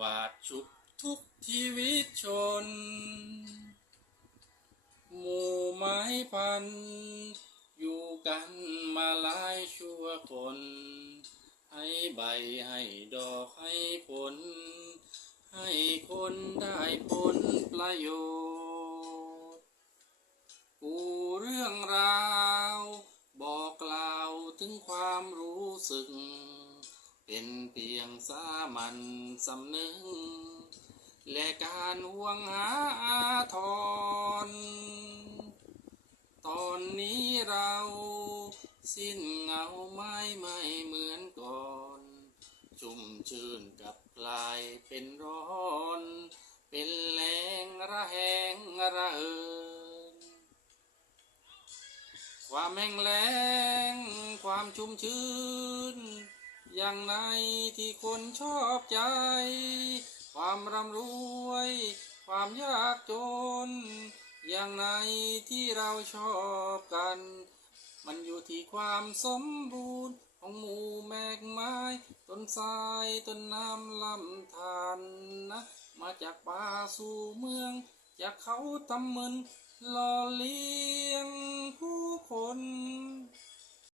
วาดชุบทุกชีวิตชน หมู่ไม้พัน อยู่กันมาหลายชั่วคน ให้ใบให้ดอกให้ผล ให้คนได้ผลประโยชน์ปูเรื่องราว บอกกล่าวถึงความรู้สึก เป็นเพียงสามัญสำนึกและการห่วงหาอาทร ตอนนี้เราสิ้นเงาไม่ไม่เหมือนก่อน ชุ่มชื่นกับกลายเป็นร้อน เป็นแรงระแหงระเหินความแห้งแล้งความชุ่มชื้น อย่างในที่คนชอบใจ ความร่ำรวย ความยากจน อย่างในที่เราชอบกัน มันอยู่ที่ความสมบูรณ์ของหมู่แมกไม้ต้นทรายต้นน้ำลำธารนะมาจากป่าสู่เมือง จากเขาทำมึนหล่อเลี้ยงผู้คน